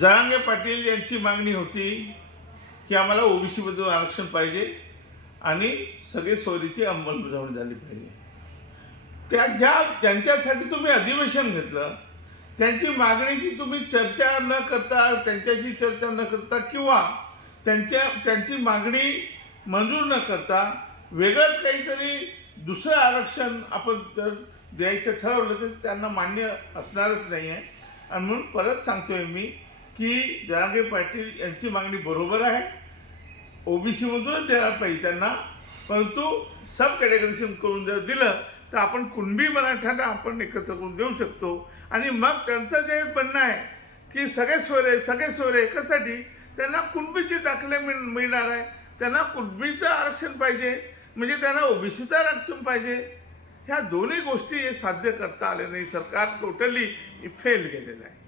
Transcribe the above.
जरांगे पाटील यांची मागणी होती की आम्हाला ओबीसीमधून आरक्षण पाहिजे आणि सगळे सोयरीची अंमलबजावणी झाली पाहिजे. त्या ज्या ज्यांच्यासाठी तुम्ही अधिवेशन घेतलं त्यांची मागणीची तुम्ही चर्चा न करता त्यांच्याशी चर्चा न करता किंवा त्यांच्या त्यांची मागणी मंजूर न करता वेगळंच काहीतरी दुसरं आरक्षण आपण जर द्यायचं ठरवलं तर त्यांना मान्य असणारच नाही आहे आणि म्हणून परत सांगतोय मी की जरागे पाटील यांची मागणी बरोबर आहे. ओबीसीमधूनच द्यायला पाहिजे त्यांना. परंतु सब कॅटेगरीशन करून जर दिलं तर आपण कुणबी मराठ्यांना आपण एकत्र करून देऊ शकतो. आणि मग त्यांचं जे म्हणणं आहे की सगळे सोयरे सगळे सोयरे एकासाठी त्यांना कुणबीचे दाखले मिळ मिळणार आहे. त्यांना कुणबीचं आरक्षण पाहिजे. म्हणजे त्यांना ओबीसीचं आरक्षण पाहिजे. ह्या दोन्ही गोष्टी हे साध्य करता आले नाही. सरकार टोटली फेल गेलेलं आहे.